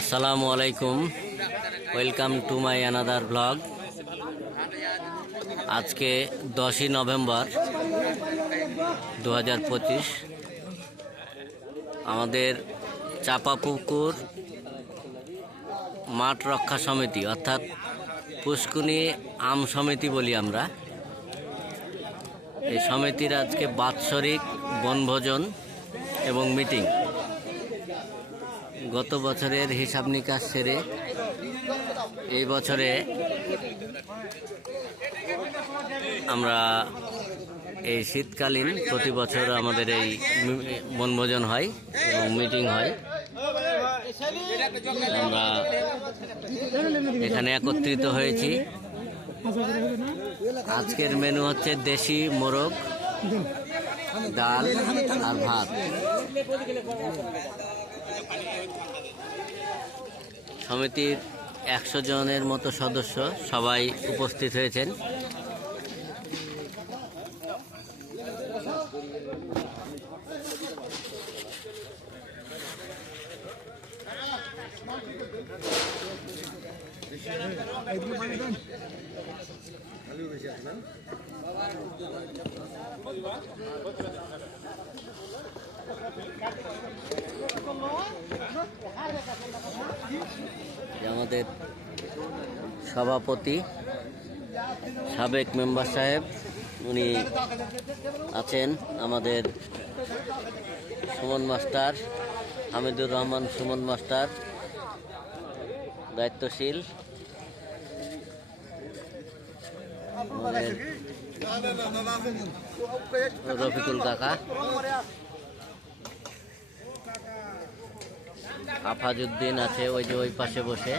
আসসালামু আলাইকুম। Welcome to my another blog আজকে দশই নভেম্বর দু হাজার পঁচিশ। আমাদের চাপাপুকুর মাঠ রক্ষা সমিতি, অর্থাৎ পুষ্কুনি আম সমিতি বলি আমরা। এই সমিতির আজকে বাৎসরিক বনভোজন এবং মিটিং গত বছরের হিসাব নিকাশ সেরে এই বছরে আমরা এই শীতকালীন প্রতি বছর আমাদের এই বনভোজন হয় এবং মিটিং হয়। আমরা এখানে একত্রিত হয়েছি। আজকের মেনু হচ্ছে দেশি মোরগ, ডাল আর ভাত। সমিতির একশো জনের মতো সদস্য সবাই উপস্থিত হয়েছেন। আমাদের সভাপতি, সাবেক মেম্বার সাহেব, উনি আছেন আমাদের সুমন মাস্টার, হামিদুর রহমান সুমন মাস্টার, দায়িত্বশীল। আমাদের রফিকুল কাকা। আফাজউদ্দিন আছে ওই যে ওই পাশে বসে।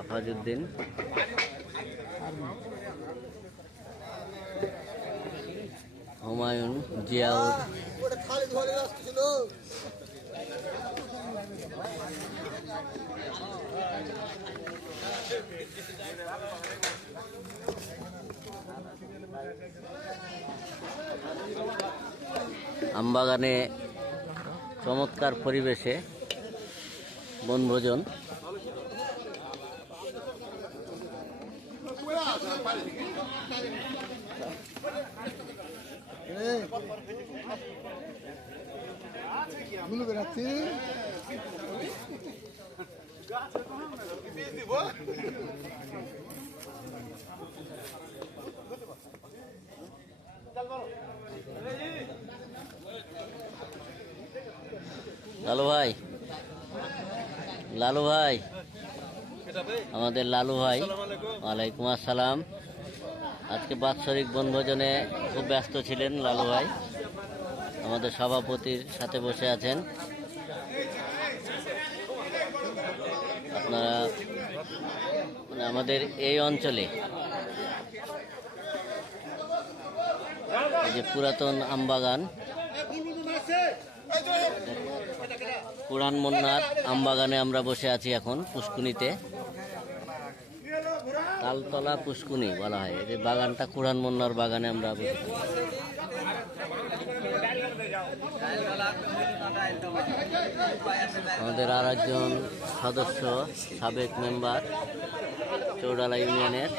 আফাজুদ্দিন হুমায়ুন জিয়াউর। আমবাগানে চমৎকার পরিবেশে বনভোজন। গুলো লালু ভাই। লালু ভাই। আমাদের লালু ভাই। ওয়ালাইকুম আসসালাম। আজকে বাৎসরিক বনভোজনে খুব ব্যস্ত ছিলেন লালু ভাই। আমাদের সভাপতির সাথে বসে আছেন। আপনারা মানে আমাদের এই অঞ্চলে যে পুরাতন আমবাগান পুরান মন্নার আমবাগানে আমরা বসে আছি এখন, পুষ্কুনিতে। তালতলা পুষ্কুনি বলা হয়। এই বাগানটা কুরআন মন্নার বাগানে আমরা বসে। আমাদের আর একজন সদস্য, সাবেক মেম্বার, চৌডালা ইউনিয়নের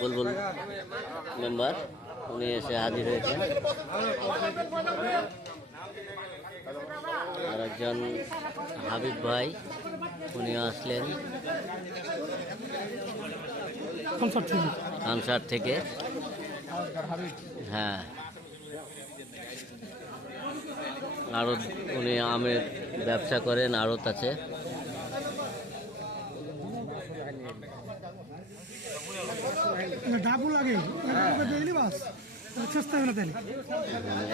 বুলবুল মেম্বার, উনি এসে হাজির হয়েছেন। আর একজন হাবিব ভাই উনি আসলেন। কনসার্ট থেকে। কানসার থেকে। হ্যাঁ। আড়ত উনি আমের ব্যবসা করেন আড়ত আছে।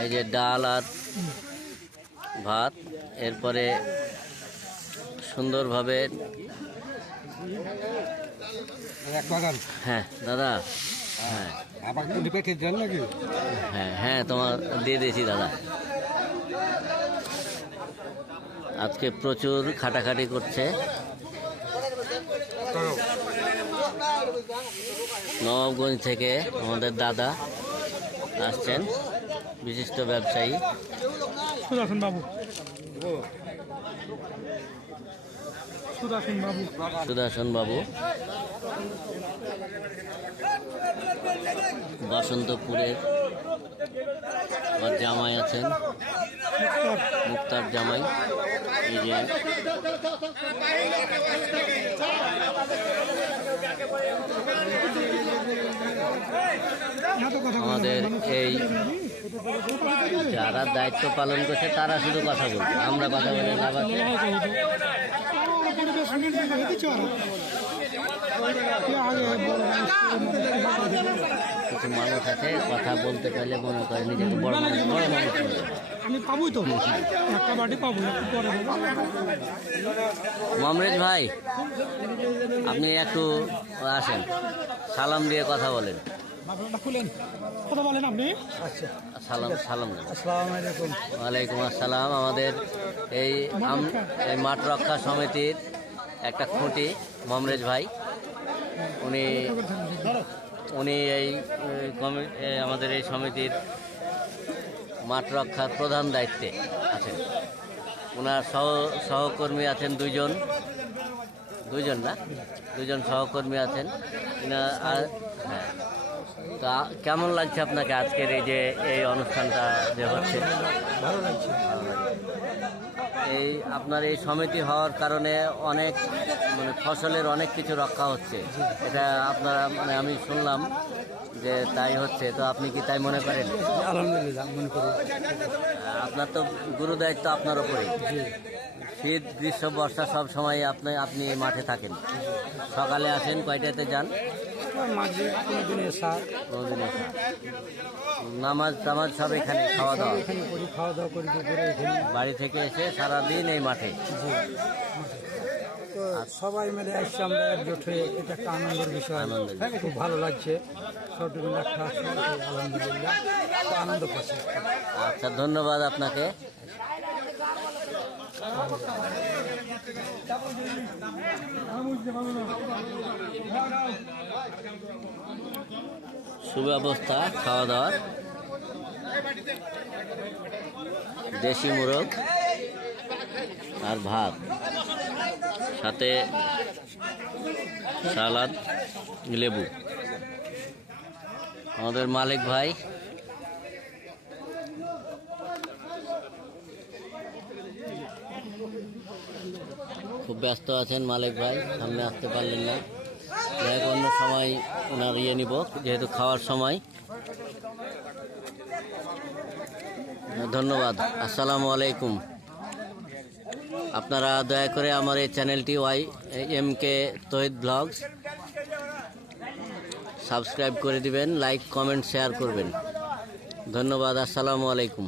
এই যে ডাল আর ভাত, এরপরে সুন্দরভাবে হ্যাঁ দাদা। হ্যাঁ। হ্যাঁ হ্যাঁ তোমার দিয়ে দিয়েছি, দাদা। আজকে প্রচুর খাটাখাটি করছে। নবাবগঞ্জ থেকে আমাদের দাদা আসছেন, বিশিষ্ট ব্যবসায়ী। সুদর্শন বাবু। সুদাসন বাবু। সুদর্শন বাবু। বসন্তপুরের আমার জামাই আছেন। মুক্তার জামাই, এই যে। আমাদের এই যারা দায়িত্ব পালন করছে, তারা শুধু কথা বলছে। আমরা কথা বলে লাভ আছে কিছু মানুষ আছে কথা বলতে পারলে মনে করে নিজেকে বড় মানুষ বড় মানুষ মনে আমি পাবোই তো। একটা বাটি পাবো। মমরেজ ভাই আপনি একটু আসেন। সালাম দিয়ে কথা বলেন। কথা বলেন আপনি। সালাম সালাম দেন। আসসালামু আলাইকুম। ওয়ালাইকুম আসসালাম। আমাদের এই আম- এই মাঠ রক্ষা সমিতির একটা খুঁটি মমরেজ ভাই। উনি উনি এই আমাদের এই সমিতির মাঠ রক্ষার প্রধান দায়িত্বে আছেন। ওনার সহ, সহকর্মী আছেন দুজন দুজন না? দুজন সহকর্মী আছেন। হ্যাঁ। তা কেমন লাগছে আপনাকে আজকের এই যে, এই অনুষ্ঠানটা যে হচ্ছে? ভালো লাগছে। এই আপনার এই সমিতি হওয়ার কারণে অনেক মানে ফসলের অনেক কিছু রক্ষা হচ্ছে। এটা আপনারা মানে আমি শুনলাম যে তাই হচ্ছে তো আপনি কি তাই মনে করেন? আলহামদুলিল্লাহ মনে করি। আপনার তো গুরু দায়িত্ব আপনার উপরে শীত গ্রীষ্ম বর্ষা সব সময় আপনি আপনি মাঠে থাকেন। সকালে আসেন কয়টাতে যান? মাঝে। নামাজ টামাজ সব এখানে খাওয়া দাওয়া। এখানে করি খাওয়া দাওয়া করি দুপুরে এখানে। বাড়ি থেকে এসে সারাদিন এই মাঠে। তো সবাই মিলে আসছি আমরা একজোট হয়ে এটা একটা আনন্দের বিষয়। আনন্দের বিষয়। খুব ভালো লাগছে। সবটুকু একটা আলহামদুলিল্লাহ। তো আনন্দ পাচ্ছি। আচ্ছা ধন্যবাদ আপনাকে। সুব্যবস্থা খাওয়া দাওয়ার দেশি মোরগ আর ভাত। সাথে সালাদ লেবু। আমাদের মালিক ভাই খুব ব্যস্ত আছেন মালিক ভাই, সামনে আসতে পারলেন না। যাই অন্য সময় ওনার ইয়ে নিব, যেহেতু খাওয়ার সময়। ধন্যবাদ, আসসালামু আলাইকুম। আপনারা দয়া করে আমার এই চ্যানেলটি Y M K Tohid blogs subscribe করে দিবেন, লাইক, কমেন্ট, শেয়ার করবেন। ধন্যবাদ, আসসালামু আলাইকুম।